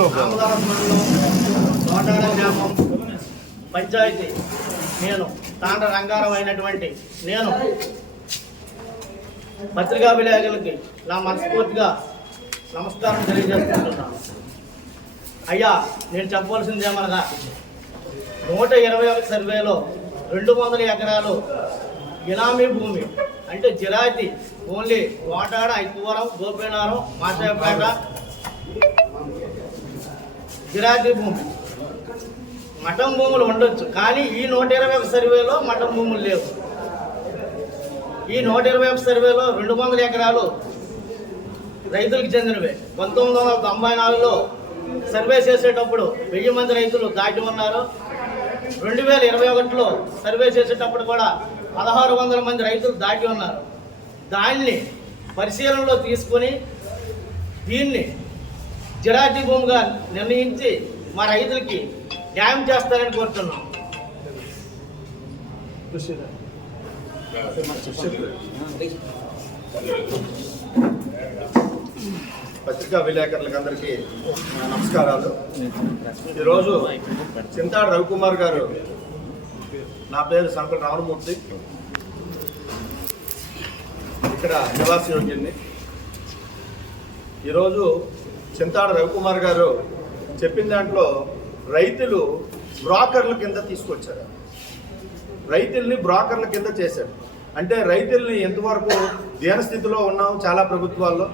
రామదాస్ మండలం తోటాడ గ్రామం పంచాయతీ నేను తాండ్ర రంగారావు అయినటువంటి నేను పత్రికా విలేకరులకి నా మనస్ఫూర్తిగా నమస్కారం తెలియజేసుకుంటున్నాను. అయ్యా, నేను చెప్పవలసింది ఏమనగా 121 సర్వేలో 200 ఎకరాలు ఇనామీ భూమి అంటే జిరాయితీ ఓన్లీ వాటాడ, ఐతువరం, గోపీనారం, మాసాయపేట జిరాయితీ భూమి. మఠం భూములు ఉండొచ్చు, కానీ ఈ 121 సర్వేలో మఠం భూములు లేవు. ఈ 121 సర్వేలో 200 ఎకరాలు రైతులకు చెందినవే. 1994లో సర్వే చేసేటప్పుడు 1000 మంది రైతులు దాటి ఉన్నారు. 2021లో సర్వే చేసేటప్పుడు కూడా 1600 మంది రైతులు దాటి ఉన్నారు. దాన్ని పరిశీలనలో తీసుకొని దీన్ని జిరాయితీ భూమిగా నిర్ణయించి మా రైతులకి న్యాయం చేస్తారని కోరుతున్నాం. పత్రికా విలేకరులకు అందరికీ నమస్కారాలు. ఈరోజు చింతాడ రవికుమార్ గారు, నా పేరు సంకుల రామమూర్తి, ఇక్కడ నివాస యోగ్యుని. ఈరోజు చింతాడ రవికుమార్ గారు చెప్పిన దాంట్లో రైతులు బ్రోకర్ల కింద తీసుకొచ్చారు, రైతుల్ని బ్రోకర్ల కింద చేశారు. అంటే రైతుల్ని ఎంతవరకు దీనస్థితిలో ఉన్నాం చాలా ప్రభుత్వాల్లో,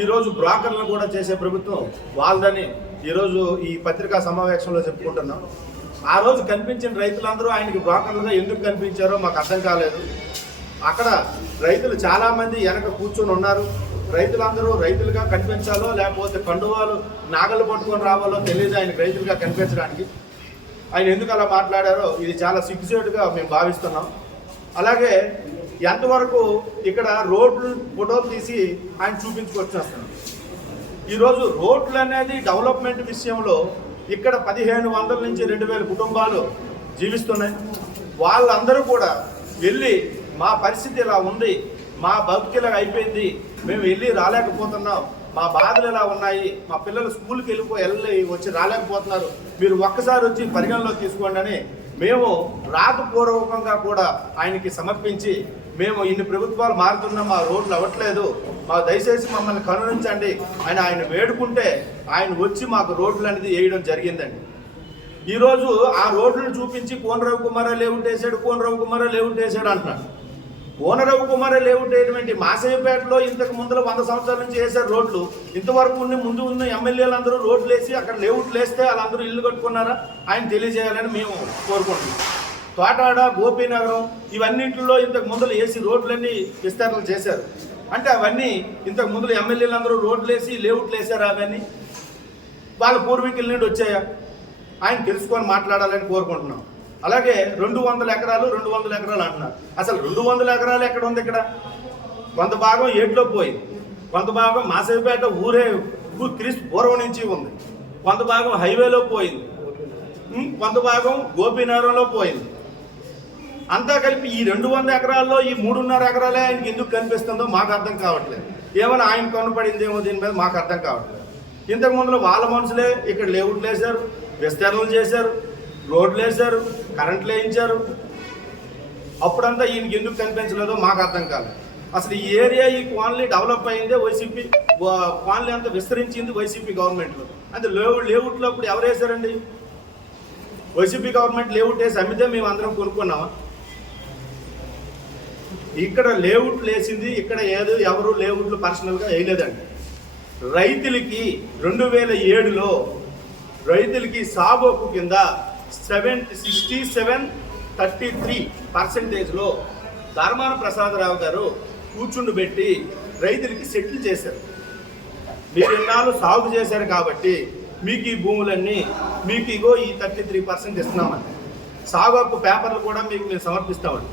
ఈరోజు బ్రోకర్లను కూడా చేసే ప్రభుత్వం వాళ్ళదని ఈరోజు ఈ పత్రికా సమావేశంలో చెప్పుకుంటున్నాం. ఆ రోజు కనిపించిన రైతులందరూ ఆయనకి బ్రోకర్లుగా ఎందుకు కనిపించారో మాకు అర్థం కాలేదు. అక్కడ రైతులు చాలామంది వెనక కూర్చొని ఉన్నారు. రైతులందరూ రైతులుగా కనిపించాలో లేకపోతే కండువాలు నాగలు పట్టుకొని రావాలో తెలియదు ఆయనకు రైతులుగా కనిపించడానికి. ఆయన ఎందుకు అలా మాట్లాడారో ఇది చాలా సిగ్గుచేటుగా మేము భావిస్తున్నాం. అలాగే ఎంతవరకు ఇక్కడ రోడ్లు ఫోటోలు తీసి ఆయన చూపించుకొచ్చేస్తున్నాం. ఈరోజు రోడ్లు అనేది డెవలప్మెంట్ విషయంలో ఇక్కడ 1500 నుంచి 2000 కుటుంబాలు జీవిస్తున్నాయి. వాళ్ళందరూ కూడా వెళ్ళి మా పరిస్థితి ఇలా ఉంది, మా బతుకిలా అయిపోయింది, మేము వెళ్ళి రాలేకపోతున్నాం, మా బాధలు ఎలా ఉన్నాయి, మా పిల్లలు స్కూల్కి వెళ్ళి వచ్చి రాలేకపోతున్నారు, మీరు ఒక్కసారి వచ్చి పరిగణలో తీసుకోండి అని మేము రాతపూర్వకంగా కూడా ఆయనకి సమర్పించి, మేము ఇన్ని ప్రభుత్వాలు మారుతున్నాం, మా రోడ్లు అవ్వట్లేదు, మా దయచేసి మమ్మల్ని కరుణించండి అని ఆయన వేడుకుంటే ఆయన వచ్చి మాకు రోడ్లు అనేది వేయడం జరిగిందండి. ఈరోజు ఆ రోడ్లను చూపించి కోన రవికుమారే లేఅవుట్ వేసాడు, కోన రవికుమారే లేఅవుట్ వేసాడు అంటున్నాడు. కోన రవికుమారే లేఅవుట్ వేయటువంటి మాసయ్యపేటలో ఇంతకు ముందులో 100 సంవత్సరాల నుంచి వేసారు రోడ్లు. ఇంతవరకు ముందు ఉన్న ఎమ్మెల్యేలు అందరూ రోడ్లు వేసి అక్కడ లేఅవుట్లు వేస్తే వాళ్ళందరూ ఇల్లు కట్టుకున్నారా ఆయన తెలియజేయాలని మేము కోరుకుంటున్నాం. తోటాడ, గోపీనగరం ఇవన్నింటిలో ఇంతకు ముందులు వేసి రోడ్లన్నీ విస్తరణలు చేశారు. అంటే అవన్నీ ఇంతకు ముందులు ఎమ్మెల్యేలు అందరూ రోడ్లు వేసి లేఅవుట్లు వేసారు. అవన్నీ వాళ్ళ పూర్వీకుల నుండి వచ్చాయా ఆయన తెలుసుకొని మాట్లాడాలని కోరుకుంటున్నాం. అలాగే 200 ఎకరాలు అంటున్నారు. అసలు 200 ఎకరాలు ఎక్కడ ఉంది? ఇక్కడ కొంత భాగం ఏట్లో పోయింది, కొంత భాగం మాసయ్యపేట ఊరే క్రీస్తు పూర్వం నుంచి ఉంది, కొంత భాగం హైవేలో పోయింది, కొంత భాగం గోపీనగరంలో పోయింది. అంతా కలిపి ఈ 200 ఎకరాల్లో ఈ 3.5 ఎకరాలే ఆయనకి ఎందుకు కనిపిస్తుందో మాకు అర్థం కావట్లేదు. ఏమైనా ఆయన కొనపడిందేమో దీని మీద మాకు అర్థం కావట్లేదు. ఇంతకు ముందులో వాళ్ళ మనుషులే ఇక్కడ లేఅవుట్లు వేశారు, విస్తరణలు చేశారు, రోడ్లు వేశారు, కరెంట్లు వేయించారు. అప్పుడంతా ఈయనకి ఎందుకు కనిపించలేదో మాకు అర్థం కాలేదు. అసలు ఈ ఏరియా, ఈ కాలనీ డెవలప్ అయిందే వైసీపీ, కాలనీ అంతా విస్తరించింది వైసీపీ గవర్నమెంట్లో. అంటే లేఅవుట్లో అప్పుడు ఎవరు వేశారండి? వైసీపీ గవర్నమెంట్ లేఅవుట్ వేసి అమ్మితే మేము అందరం కొనుక్కున్నామా? ఇక్కడ లేఅవుట్లు వేసింది ఇక్కడ ఎవరు లేఅవుట్లు పర్సనల్గా వేయలేదండి. రైతులకి 2007లో రైతులకి సాగు హక్కు కింద 67-33% ధర్మాన ప్రసాదరావు గారు కూర్చుండబెట్టి రైతులకి సెటిల్ చేశారు. మీరు ఎన్నాళ్ళు సాగు చేశారు కాబట్టి మీకు ఈ భూములన్నీ మీకు ఇగో ఈ 33% ఇస్తున్నామని సాగు హక్కు పేపర్లు కూడా మీకు మేము సమర్పిస్తామండి.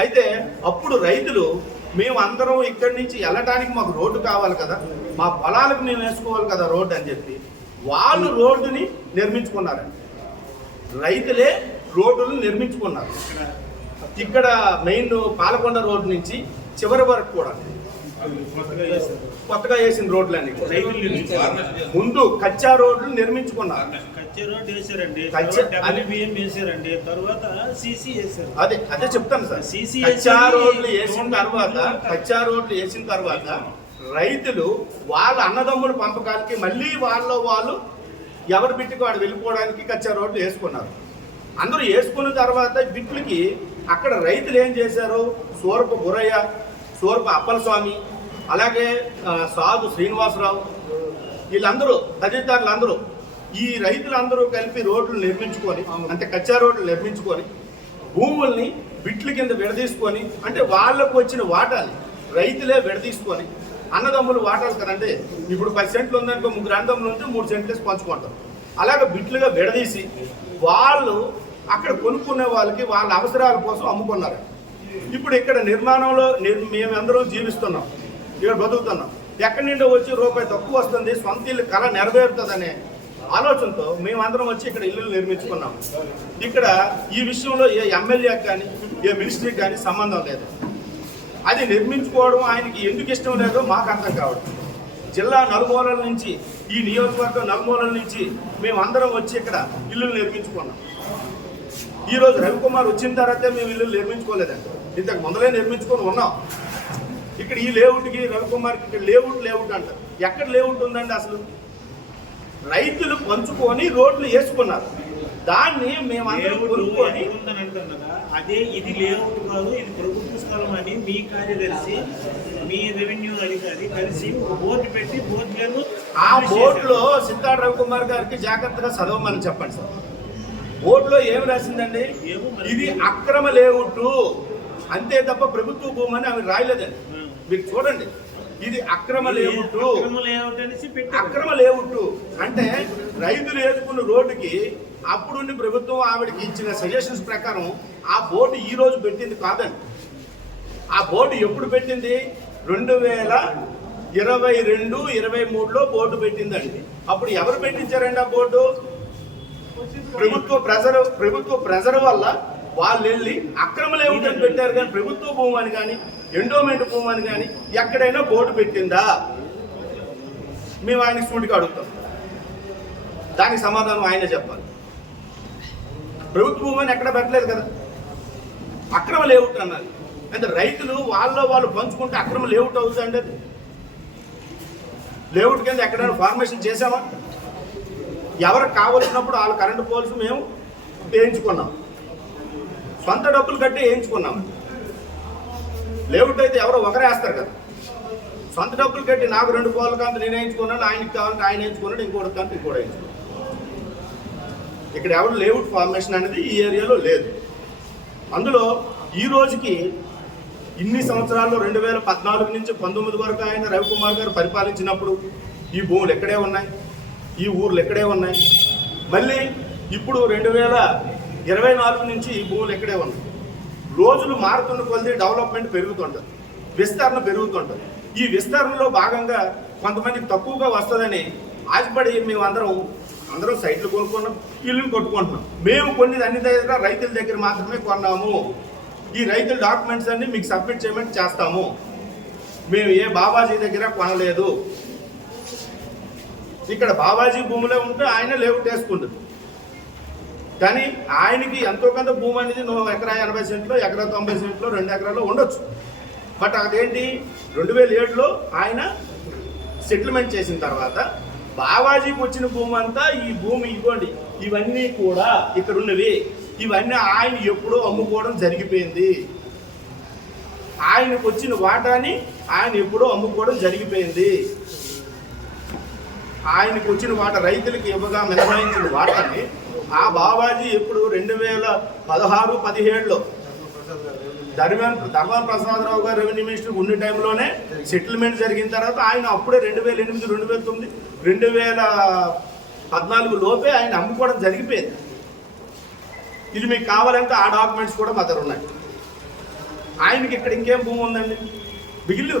అయితే అప్పుడు రైతులు మేము అందరం ఇక్కడి నుంచి వెళ్ళటానికి మాకు రోడ్డు కావాలి కదా, మా పొలాలకు మేము వేసుకోవాలి కదా రోడ్డు అని చెప్పి వాళ్ళు రోడ్డుని నిర్మించుకున్నారండి. రైతులే రోడ్డులు నిర్మించుకున్నారు. ఇక్కడ మెయిన్ పాలకొండ రోడ్డు నుంచి చివరి వరకు కూడా కొత్తగా వేసిన రోడ్లన్నీ ముందు కచ్చా రోడ్లు నిర్మించుకున్నారు. కచ్చా రోడ్ వేసారండి, WBM వేసారండి, తర్వాత సీసీ వేసారు. అదే చెప్తాను సార్. కచ్చా రోడ్లు వేసిన తర్వాత రైతులు వాళ్ళ అన్నదమ్ముల పంపకాలకి మళ్ళీ వాళ్ళు ఎవరి బిట్టుకు వాడు వెళ్ళిపోవడానికి కచ్చా రోడ్లు వేసుకున్నారు. అందరూ వేసుకున్న తర్వాత బిట్లకి అక్కడ రైతులు ఏం చేశారు, సూరపు గురయ్య, సూరపు అప్పలస్వామి, అలాగే సాధు శ్రీనివాసరావు, వీళ్ళందరూ తదితరులందరూ ఈ రైతులందరూ కలిపి రోడ్లు నిర్మించుకొని, అంటే కచ్చా రోడ్లు నిర్మించుకొని భూముల్ని బిట్ల కింద విడదీసుకొని, అంటే వాళ్ళకు వచ్చిన వాటాలు రైతులే విడదీసుకొని, అన్నదమ్ములు వాటాలు కదంటే ఇప్పుడు 10 సెంట్లు ఉందనుకో, 3 అన్నదమ్ములు ఉంటే 3 సెంట్లు వేసి పంచుకుంటాం. అలాగే బిట్లుగా విడదీసి వాళ్ళు అక్కడ కొనుక్కునే వాళ్ళకి వాళ్ళ అవసరాల కోసం అమ్ముకున్నారు. ఇప్పుడు ఇక్కడ నిర్మాణంలో మేమందరం జీవిస్తున్నాం, ఇక్కడ బతుకుతున్నాం. ఎక్కడి నుండో వచ్చి రూపాయి తక్కువ వస్తుంది, సొంత ఇల్లు కళ నెరవేరుతుందనే ఆలోచనతో మేమందరం వచ్చి ఇక్కడ ఇల్లు నిర్మించుకున్నాం. ఇక్కడ ఈ విషయంలో ఏ ఎమ్మెల్యేకి కానీ ఏ మినిస్ట్రీకి కానీ సంబంధం లేదు. అది నిర్మించుకోవడం ఆయనకి ఎందుకు ఇష్టం లేదో మాకు అర్థం కావడం. జిల్లా నలుమూలల నుంచి, ఈ నియోజకవర్గం నలుమూలల నుంచి మేమందరం వచ్చి ఇక్కడ ఇల్లులు నిర్మించుకున్నాం. ఈరోజు రవికుమార్ వచ్చిన తర్వాతే మేము ఇల్లు నిర్మించుకోలేదండి, ఇంతకు ముందలే నిర్మించుకొని ఉన్నాం. ఇక్కడ ఈ లేఅవుట్కి రవికుమార్కి ఇక్కడ లేఅవుట్ అంటారు. ఎక్కడ లేఅవుట్ ఉందండి అసలు? రైతులు పంచుకొని రోడ్లు వేసుకున్నారు, దాన్ని మేమందరం కొనుక్కొని. అదే ఇది లేఅవుట్ కాదు, ఇది ప్రభుత్వ స్థలం అని మీ కార్యదర్శి, మీ రెవెన్యూ అధికారి కలిసి బోర్డు పెట్టి బోర్డులను, ఆ బోర్డులో సిద్ధార్థ రవికుమార్ గారికి జాగ్రత్తగా చదవమని చెప్పండి సార్. బోర్డులో ఏమి రాసిందండి, ఇది అక్రమ లేఅవుట్ అంతే తప్ప ప్రభుత్వ భూమి అని అవి రాయలేదండి. మీరు చూడండి, ఇది అక్రమ లేఅవుట్. అక్రమ లేఅవుట్ అంటే రైతులు వేసుకున్న రోడ్డుకి అప్పుడుండి ప్రభుత్వం ఆవిడకి ఇచ్చిన సజెషన్స్ ప్రకారం ఆ బోర్డు ఈ రోజు పెట్టింది కాదండి. ఆ బోర్డు ఎప్పుడు పెట్టింది? 2022-23లో బోర్డు పెట్టిందండి. అప్పుడు ఎవరు పెట్టించారండి ఆ బోర్డు? ప్రభుత్వ ప్రెజర్ వల్ల వాళ్ళు వెళ్ళి అక్రమ లేఅవుట్ అని పెట్టారు. కానీ ప్రభుత్వ భూమి అని కానీ ఎండోమెంట్ భూమి అని కానీ ఎక్కడైనా బోర్డు పెట్టిందా? మేము ఆయన సూటిగా అడుగుతాం, దానికి సమాధానం ఆయనే చెప్పాలి. ప్రభుత్వ భూమి అని ఎక్కడ పెట్టలేదు కదా, అక్రమ లేఅవుట్ అన్నది. అంటే రైతులు వాళ్ళు పంచుకుంటే అక్రమ లేఅవుట్ అవుతుందండి. అది లేఅవుట్ కింద ఎక్కడైనా ఫార్మేషన్ చేసామా? ఎవరికి కావాల్సినప్పుడు వాళ్ళ కరెంటు పోల్స్ మేము వేయించుకున్నాం, సొంత డబ్బులు కట్టి వేయించుకున్నాం. లేఅవుట్ అయితే ఎవరో ఒకరే వేస్తారు కదా, సొంత డబ్బులు కట్టి నాకు 2 పోల కాంత నేను వేయించుకున్నాను, ఆయనకి కావాలంటే ఆయన వేయించుకున్నాడు, ఇంకోటి కాంత ఇంకోటి వేయించుకున్నాను. ఇక్కడ ఎవరు లేఅవుట్ ఫార్మేషన్ అనేది ఈ ఏరియాలో లేదు. అందులో ఈ రోజుకి ఇన్ని సంవత్సరాల్లో 2014 నుంచి 19 వరకు ఆయన రవికుమార్ గారు పరిపాలించినప్పుడు ఈ భూములు ఎక్కడే ఉన్నాయి, ఈ ఊర్లు ఎక్కడే ఉన్నాయి. మళ్ళీ ఇప్పుడు 2024 నుంచి ఈ భూములు ఎక్కడే ఉన్నాయి. రోజులు మారుతున్న కొద్దీ డెవలప్మెంట్ పెరుగుతుంటుంది, విస్తరణ పెరుగుతుంటుంది. ఈ విస్తరణలో భాగంగా కొంతమందికి తక్కువగా వస్తుందని ఆశపడి అందరం సైట్లు కొనుక్కున్నాం, ఇల్లుని కొట్టుకుంటున్నాం. మేము కొన్ని అన్ని దగ్గర రైతుల దగ్గర మాత్రమే కొన్నాము. ఈ రైతుల డాక్యుమెంట్స్ అన్ని మీకు సబ్మిట్ చేయమని చేస్తాము. మేము ఏ బాబాజీ దగ్గర కొనలేదు. ఇక్కడ బాబాజీ భూమిలో ఉంటే ఆయన లేఅవుట్ వేసుకుంటుంది. కానీ ఆయనకి ఎంతో కొంత భూమి అనేది 1 ఎకరా 80 సెంట్లో, 1 ఎకరా 90 సెంట్లో, 2 ఎకరాల్లో ఉండొచ్చు. బట్ అదేంటి 2007లో ఆయన సెటిల్మెంట్ చేసిన తర్వాత బాబాజీకి వచ్చిన భూమి అంతా, ఈ భూమి ఇవ్వండి, ఇవన్నీ కూడా ఇక్కడ ఉన్నవి, ఇవన్నీ ఆయన ఎప్పుడో అమ్ముకోవడం జరిగిపోయింది. ఆయనకు వచ్చిన వాటాని ఆయన ఎప్పుడో అమ్ముకోవడం జరిగిపోయింది. ఆయనకు వచ్చిన వాటా రైతులకి ఇవ్వగా మినహాయించిన వాటాన్ని ఆ బాబాజీ ఎప్పుడు 2016-17లో ధర్మాన ప్రసాదరావు గారు రెవెన్యూ మినిస్టర్ ఉన్న టైంలోనే సెటిల్మెంట్ జరిగిన తర్వాత ఆయన అప్పుడే 2008, 2009, 2014 లోపే ఆయన అమ్ముకోవడం జరిగిపోయింది. ఇది మీకు కావాలంటే ఆ డాక్యుమెంట్స్ కూడా మా దగ్గర ఉన్నాయి. ఆయనకి ఇక్కడ ఇంకేం భూమి ఉందండి? మిగిలిన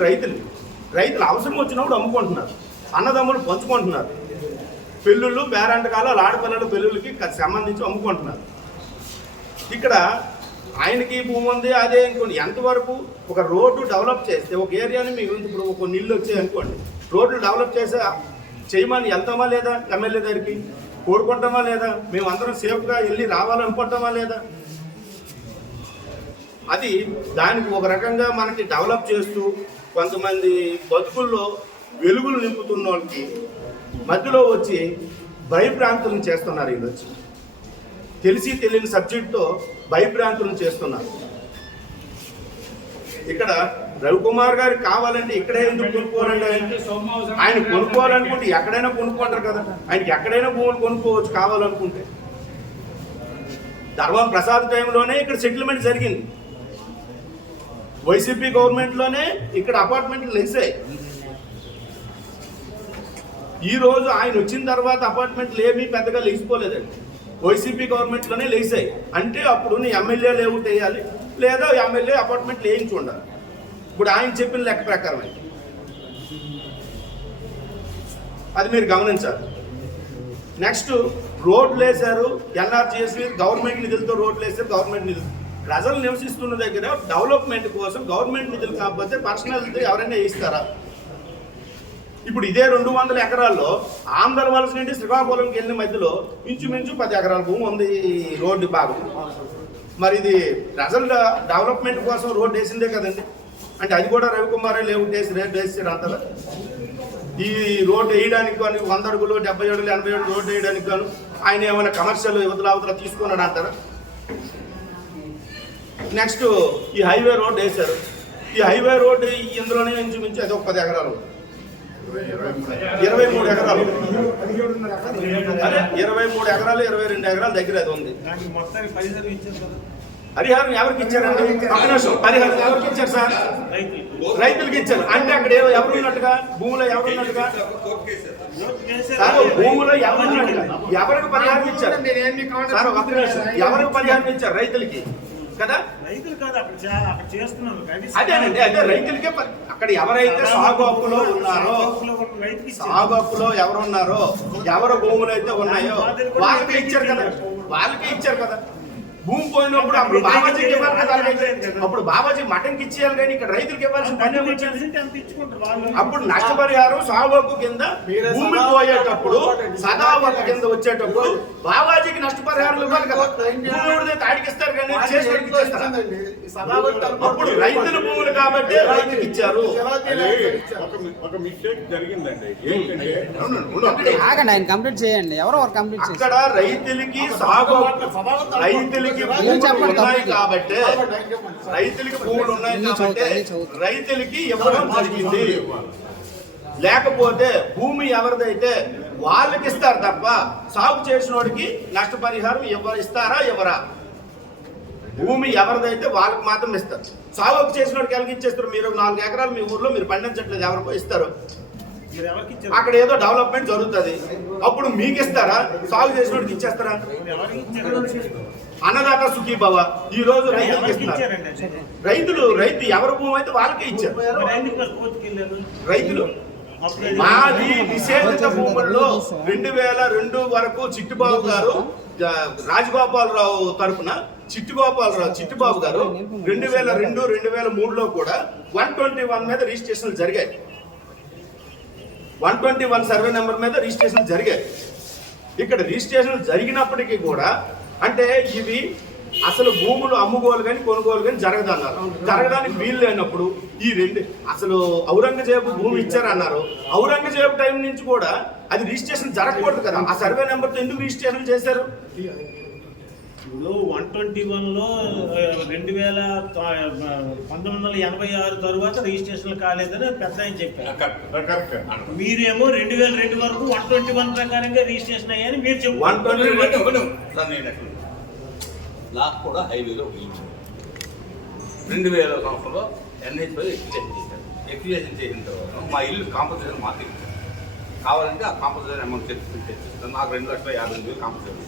రైతులు అవసరం వచ్చినప్పుడు అమ్ముకుంటున్నారు, అన్నదమ్ములు పంచుకుంటున్నారు. పెళ్ళిళ్ళు, పేరంటకాలు, ఆడపిల్లల పెళ్ళిళ్ళకి సంబంధించి అమ్ముకుంటున్నారు. ఇక్కడ ఆయనకి భూమి ఉంది అదే అనుకోండి. ఎంతవరకు ఒక రోడ్డు డెవలప్ చేస్తే ఒక ఏరియాని మీకు ఇప్పుడు కొన్ని ఇల్లు వచ్చాయి అనుకోండి, రోడ్లు డెవలప్ చేసే చేయమని వెళ్తామా లేదా? ఎమ్మెల్యే దగ్గరికి కోరుకుంటామా లేదా? మేము అందరం సేఫ్గా వెళ్ళి రావాలనుకుంటామా లేదా? అది దానికి ఒక రకంగా మనకి డెవలప్ చేస్తూ కొంతమంది బతుకుల్లో వెలుగులు నింపుతున్న వాళ్ళకి మధ్యలో వచ్చి భయభ్రాంతులను చేస్తున్నారు. వీళ్ళు వచ్చి తెలిసి తెలియని సబ్జెక్టుతో భయభ్రాంతులను చేస్తున్నారు. ఇక్కడ రవికుమార్ గారికి కావాలంటే ఇక్కడే ఎందుకు కొనుక్కోవాలండి? ఆయన కొనుక్కోవాలనుకుంటే ఎక్కడైనా కొనుక్కుంటారు కదా. ఆయనకి ఎక్కడైనా భూములు కొనుక్కోవచ్చు కావాలనుకుంటే. ధర్మం ప్రసాద్ టైంలోనే ఇక్కడ సెటిల్మెంట్ జరిగింది. వైసీపీ గవర్నమెంట్లోనే ఇక్కడ అపార్ట్మెంట్లు లేసాయి. ఈ రోజు ఆయన వచ్చిన తర్వాత అపార్ట్మెంట్లు ఏమీ పెద్దగా లేచిపోలేదండి. వైసీపీ గవర్నమెంట్లోనే లేసాయి. అంటే అప్పుడు ఎమ్మెల్యే లేఅవుట్ వేయాలి, లేదా ఎమ్మెల్యే అపార్ట్మెంట్లు వేయించి ఉండాలి. ఇప్పుడు ఆయన చెప్పిన లెక్క ప్రకారం అయితే అది మీరు గమనించాలి. నెక్స్ట్ రోడ్లు వేశారు, ఎన్ఆర్జీఎస్ గవర్నమెంట్ నిధులతో రోడ్లు వేశారు. గవర్నమెంట్ నిధులు ప్రజలు నివసిస్తున్న దగ్గర డెవలప్మెంట్ కోసం గవర్నమెంట్ నిధులు కాకపోతే పర్సనల్ ఎవరైనా వేయిస్తారా? ఇప్పుడు ఇదే 200 ఎకరాల్లో ఆంధ్ర వలస నుండి శ్రీకాకుళంకి వెళ్ళిన మధ్యలో ఇంచుమించు 10 ఎకరాల భూమి ఉంది ఈ రోడ్డు భాగం. మరి ఇది ప్రజల డెవలప్మెంట్ కోసం రోడ్డు వేసిందే కదండి. అంటే అది కూడా రవికుమారే లేఅవుట్ వేసి రేట్ వేసారు అంతగా. ఈ రోడ్డు వేయడానికి కానీ 100 అడుగులు 70 అడుగులు 80 అడుగులు రోడ్డు వేయడానికి గాను ఆయన ఏమైనా కమర్షియల్ అవతల తీసుకున్నాడు అంటారా? నెక్స్ట్ ఈ హైవే రోడ్డు వేశారు. ఈ హైవే రోడ్డు ఇందులోనే ఇంచుమించు అది ఒక 10 ఎకరాలు, 23 ఎకరాలు, అదే 23 ఎకరాలు 22 ఎకరాల దగ్గర అది ఉంది. పరిహారం ఎవరికి ఇచ్చారండి? పరిహారం ఎవరికి ఇచ్చారు సార్? రైతులకి ఇచ్చారు. అంటే అక్కడ ఎవరు ఉన్నట్టుగా? భూములో ఎవరు ఉన్నట్టుగా? భూములో ఎవరు ఉన్నట్టుగా? ఎవరికి పరిహారం ఇచ్చారు సార్? ఒక నిమిషం, ఎవరికి పరిహారం ఇచ్చారు? రైతులకి కదా. రైతులు కాదు అక్కడ చేస్తున్నాను. అదేనండి, అదే రైతులకే. అక్కడ ఎవరైతే సాగు హక్కులో ఉన్నారో, సాగు హక్కులో ఎవరు ఉన్నారో, ఎవరు భూములు అయితే ఉన్నాయో వాళ్ళకే ఇచ్చారు కదా. వాళ్ళకే ఇచ్చారు కదా. భూమి పోయినప్పుడు అప్పుడు బాబాజీకి ఇవ్వాలి కదా. అప్పుడు బాబాజీ మటన్కి ఇచ్చేయాలి, కానీ ఇక్కడ రైతులకు ఇవ్వాల్సిన పని వచ్చింది. అప్పుడు నష్టపరిహారం సాగు హక్కు కింద భూమి పోయేటప్పుడు సదా హక్కు కింద వచ్చేటప్పుడు బాబాజీకి నష్టపరిహారం ఇవ్వాలి కదా. భూమి తాడికిస్తారు కానీ అప్పుడు రైతుల భూములు కాబట్టి రైతుకి ఇచ్చారు. ఒక మిస్టేక్ జరిగిందండి. ఆగండి, ఆయన కంప్లీట్ చేయండి. ఎవరో కంప్లీట్ చేయండి. అక్కడ రైతులకి సాగు రైతులకి భూములు ఉన్నాయి కాబట్టి రైతులకి భూములు ఉన్నాయి కాబట్టి రైతులకి ఇవ్వడం జరిగింది. లేకపోతే భూమి ఎవరిదైతే వాళ్ళకి ఇస్తారు తప్ప సాగు చేసిన వాడికి నష్టపరిహారం ఇస్తారా ఇవ్వరా? భూమి ఎవరిదైతే వాళ్ళకి మాత్రం ఇస్తారు. సాగు చేసిన వాడికి ఎవరికి ఇచ్చేస్తారు? మీరు 4 ఎకరాలు మీ ఊర్లో మీరు పండించట్లేదు, ఎవరికో ఇస్తారు. అక్కడ ఏదో డెవలప్మెంట్ జరుగుతుంది, అప్పుడు మీకు ఇస్తారా? సాగు చేసిన వాడికి ఇచ్చేస్తారా? అన్నదాత సుఖీభవ ఈ రోజు రైతులకు ఇస్తున్నారు. రైతు ఎవరి భూమి అయితే వాళ్ళకే ఇచ్చారు. రైతులు మాది నిషేధిత భూముల్లో 2002 వరకు చిట్టుబాబు గారు, రాజగోపాలరావు తరఫున చిట్టుబాబు గారు 2002, 2003లో కూడా 121 మీద రిజిస్ట్రేషన్లు జరిగాయి. 121 సర్వే నెంబర్ మీద రిజిస్ట్రేషన్ జరిగాయి. ఇక్కడ రిజిస్ట్రేషన్ జరిగినప్పటికీ కూడా అంటే ఇవి అసలు భూములు అమ్ముకోలు కానీ కొనుగోలు కానీ జరగదన్నారు. జరగడానికి వీలు లేనప్పుడు ఈ రెండు అసలు ఔరంగజేబు భూమి ఇచ్చారన్నారు. ఔరంగజేబు టైం నుంచి కూడా అది రిజిస్ట్రేషన్ జరగకూడదు కదా. ఆ సర్వే నెంబర్తో ఎందుకు రిజిస్ట్రేషన్ చేశారు? ఇప్పుడు 121లో 1986 తరువాత రిజిస్ట్రేషన్ కాలేదని పెద్ద ఆయన చెప్పారు. మీరేమో 2002 వరకు 121 ప్రకారంగా రిజిస్ట్రేషన్ అయ్యాని మీరు చెప్పారు. 121 లాక్ కూడా హైవేలో 2000 సంవత్సరంలో ఎన్హెచ్పై ఎక్స్ప్లేషన్ చేశారు. ఎక్స్ప్లేషన్ చేసిన తర్వాత మా ఇల్లు కాంపన్సేషన్ మాకు ఇచ్చారు. కావాలంటే ఆ కాంపన్సేషన్ అమౌంట్ తెచ్చిస్తాను. నాకు 2,50,000 కాంపన్సేషన్.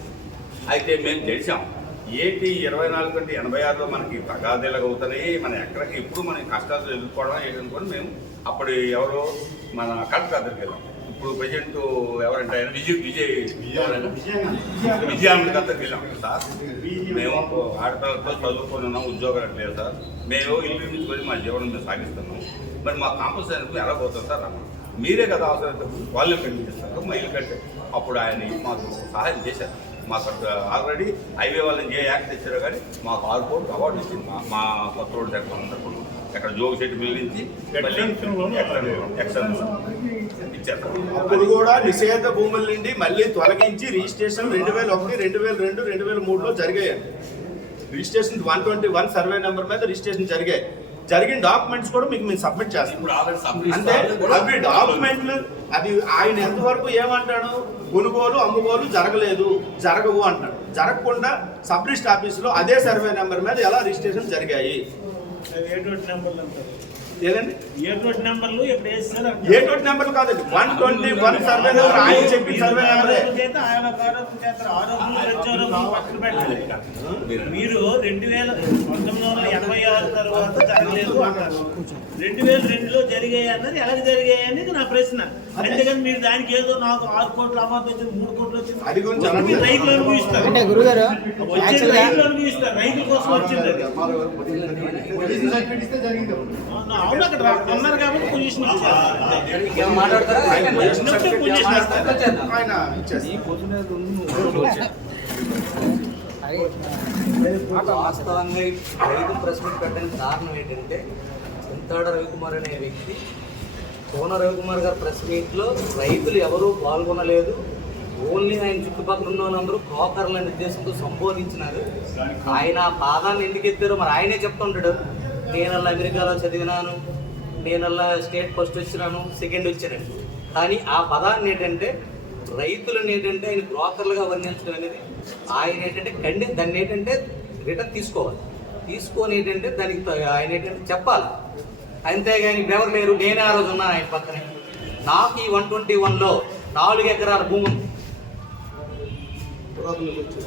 అయితే మేము తెలిసాం ఏంటి 24 కంటే 86లో మనకి తగాదేలాగా అవుతున్నాయి, మన ఎక్కడికి ఇప్పుడు మన కష్టాలు ఎదుర్కోవడం ఏంటనుకోని మేము అప్పుడు ఎవరో మన కలెక్టర్ దగ్గరికి వెళ్ళాం. ఇప్పుడు ప్రజెంట్ ఎవరంటే ఆయన విజయానంద దగ్గరికి వెళ్ళాం సార్. మేము ఆడపిల్లలతో చదువుకొని ఉన్నాం, ఉద్యోగాలు లేదు సార్. మేము ఇల్లు తీసుకొని మా జీవనం మేము సాగిస్తున్నాం. మరి మా కాంపల్సరీ ఎలా పోతుంది సార్? మీరే కదా అవసరం వాళ్ళే కట్టిస్తారు మా ఇల్లు కట్టే. అప్పుడు ఆయన మాకు సహాయం చేశారు. మాకు ఆల్రెడీ హైవే వాళ్ళని ఏ యాక్ట్ తెచ్చారో కానీ మాకు 6 కోట్లు అవార్డు ఇచ్చింది మా కొత్త రోడ్డు దగ్గర ఉన్నప్పుడు. ఎక్కడ జోగు చెట్టు మిగిలించి ఇచ్చారు. అప్పుడు కూడా నిషేధ భూముల నుండి మళ్ళీ తొలగించి రిజిస్ట్రేషన్ 2001, 2002, 2003లో జరిగాయండి. రిజిస్ట్రేషన్ 121 సర్వే నెంబర్ మీద రిజిస్ట్రేషన్ జరిగిన డాక్యుమెంట్స్ కూడా మీకు మేము సబ్మిట్ చేస్తాం. అంటే అవి డాక్యుమెంట్లు అది ఆయన ఎంతవరకు ఏమంటాడు, కొనుగోలు అమ్ముగోలు జరగవు అంటాడు. జరగకుండా సబ్ రిజిస్టర్ ఆఫీసులో అదే సర్వే నెంబర్ మీద ఎలా రిజిస్ట్రేషన్ జరిగాయి ఏదండి? ఏటువంటి నెంబర్లు ఇప్పుడు వేస్తారు? ఏటువంటి నెంబర్లు కాదండి, 121 సర్వే నెంబర్ ఆయన చెప్పిన సర్వే నెంబరే. మీరు 1986 తర్వాత జరగలేదు అన్నారు, 2002లో జరిగాయి అన్నది ఎలా జరిగాయి అనేది నా ప్రశ్న. అంతేగాని మీరు దానికి ఏదో నాకు 6 కోట్లు అమౌంట్ వచ్చింది, 3 కోట్లు వచ్చింది, అది గురించి రైతులు అనుభవిస్తారు. అంటే గురుగారు వచ్చేది రైతులు అనుభవిస్తారు, రైతుల కోసం వచ్చింది అది. అవును, అక్కడ ఉన్నారు కాబట్టి పొజిషన్ వాస్తవంగా రైతు ప్రెస్ మీట్ పెట్టడానికి కారణం ఏంటంటే చింతాడ రవికుమార్ అనే వ్యక్తి కోన రవికుమార్ గారి ప్రెస్ మీట్లో రైతులు ఎవరూ పాల్గొనలేదు, ఓన్లీ ఆయన చుట్టుపక్కల ఉన్న వాళ్ళందరూ బ్రోకర్ల ఉద్దేశంతో సంబోధించినారు. ఆయన ఆ పాదాన్ని ఎందుకు ఎత్తారో మరి ఆయనే చెప్తుంటాడు. నేనల్లా అమెరికాలో చదివినాను, నేనల్లా స్టేట్ ఫస్ట్ వచ్చినాను, సెకండ్ వచ్చానండి. కానీ ఆ పదాన్ని ఏంటంటే రైతులను ఏంటంటే ఆయన బ్రోకర్లుగా వర్ణించడం అనేది ఆయన ఏంటంటే దాన్ని ఏంటంటే రిటర్న్ తీసుకొని ఏంటంటే దానికి ఆయన ఏంటంటే చెప్పాలి. అంతేగాని ఇప్పుడు ఎవరు లేరు, నేనే ఆ రోజు ఉన్నాను ఆయన పక్కనే. నాకు ఈ 121లో 4 ఎకరాల భూమి ఉంది,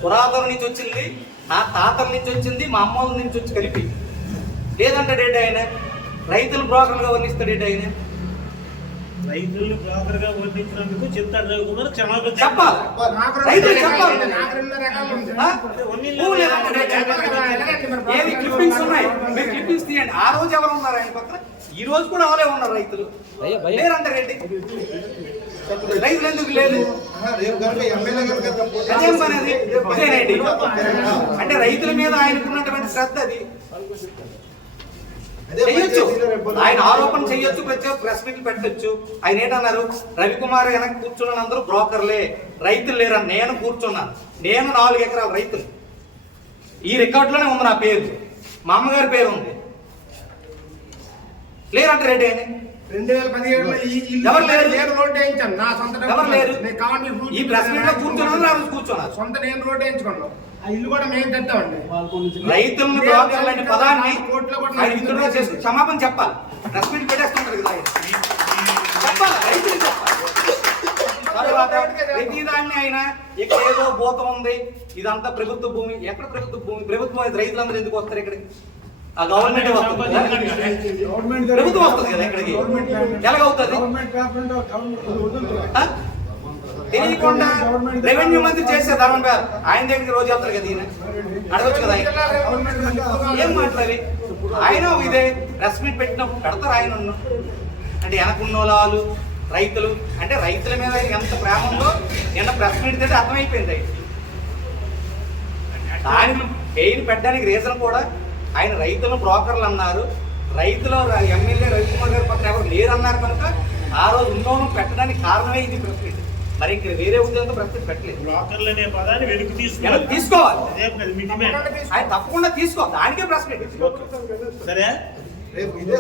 పురాతన నుంచి వచ్చింది, నా తాతల నుంచి వచ్చింది, మా అమ్మల నుంచి వచ్చి కలిపి. లేదంటాడేంటి ఆయన? రైతులు బ్రోకర్లుగా వర్ణిస్తాడేంటి ఆయన? రైతులను బ్రోకర్గా వర్ణించినందుకు చింతాడ రవికుమార్ క్షమాపణ చెప్పాలి. రైతులు చెప్పాలి. ఏవి క్లిప్పింగ్స్ ఉన్నాయి, మీరు క్లిప్పింగ్స్ తీయండి. ఆ రోజు ఎవరు ఉన్నారు ఆయన పక్కన? ఈ రోజు కూడా అవలే ఉన్నారు రైతులు. లేరంటారేంటి? రైతులు ఎందుకు లేదు? అదేం పని అది? ఇదేనండి అంటే రైతుల మీద ఆయనకున్నటువంటి శ్రద్ధ అది. చెయ్యొచ్చు, ఆయన ఆరోపణ చెయ్యొచ్చు, ప్రత్యేక ప్రెస్ మీట్లు పెట్టచ్చు. ఆయన ఏంటన్నారు, రవికుమార్ వెనక కూర్చున్న అందరూ బ్రోకర్లే, రైతులు లేరని. నేను కూర్చున్నాను, నేను 4 ఎకరాల రైతులు. ఈ రికార్డులోనే ఉంది నా పేరు, మా అమ్మగారి పేరు ఉంది. లేరంటే రెడ్డి ఆయన 2017లో ఎవరు లేరు? రోడ్ వేయించాను నా సొంత ఎవరు లేరు? డబ్బులు. ఈ ప్రెస్ మీట్ లో కూర్చున్నారు, ఆ రోజు కూర్చున్నారు. సొంత నేను రోడ్ వేయించుకున్నాను, ఆ ఇల్లు కూడా మేము తెస్తామండి. రైతులను బ్రోకర్లు అనే పదాన్ని ఆయన విత్డ్రా చేసి క్షమాపణ చెప్పాలి. ప్రెస్ మీట్ పెట్టేస్తుంటారు కదా ఆయన. చెప్పాలి, రైతులు చెప్పాలి. తర్వాత ప్రతిదాన్ని ఆయన ఇక్కడ ఏదో భూతం ఉంది, ఇదంతా ప్రభుత్వ భూమి. ఎక్కడ ప్రభుత్వ భూమి? ప్రభుత్వం రైతులందరూ ఎందుకు వస్తారు ఇక్కడికి? ఆ గవర్నమెంట్ వస్తుంది కదా, ప్రభుత్వం వస్తుంది కదా ఇక్కడికి. ఎలాగవుతుంది? తెలియకుండా రెవెన్యూ మంత్రి చేసే ధర్మం పేరు ఆయన దగ్గరికి రోజు వెళ్తారు కదా, ఈయన అడగచ్చు కదా. ఏం మాట్లాడి ఆయన ఇదే ప్రెస్ మీట్ పెట్టినప్పుడు పెడతారు ఆయన అంటే వెనకున్న వాళ్ళు రైతులు అంటే రైతుల మీద ఎంత ప్రేమ ఉందో నిన్న ప్రెస్ మీట్ అయితే అర్థమైపోయింది. దానికి పెయిన్ పెట్టడానికి రీజన్ కూడా ఆయన రైతులు బ్రోకర్లు అన్నారు, రైతులు ఎమ్మెల్యే రవికుమార్ గారి పక్కన ఎవరు లేరన్నారు కనుక ఆ రోజు ఉన్నోను పెట్టడానికి కారణమే ఇది ప్రెస్ మీట్. మరి ఇంక వేరే ఉద్యోగంతో ప్రెస్ మీట్ పెట్టలేదు. బ్రోకర్లు అనే పదాన్ని వెనక్కి తీసుకోవాలి. అదే ఆయన తప్పకుండా తీసుకోవాలి, దానికే ప్రెస్ మీట్. సరే రేపు ఇదే